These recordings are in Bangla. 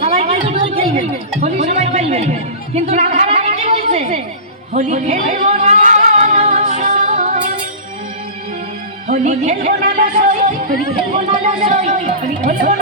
সবাই কিন্তু খেলবে হোলি সবাই খেলবে কিন্তু রাধারানী কি বলছে হোলি খেলব না হোলি খেলব না লসই হোলি খেলব না লসই হোলি খেলব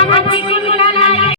আমার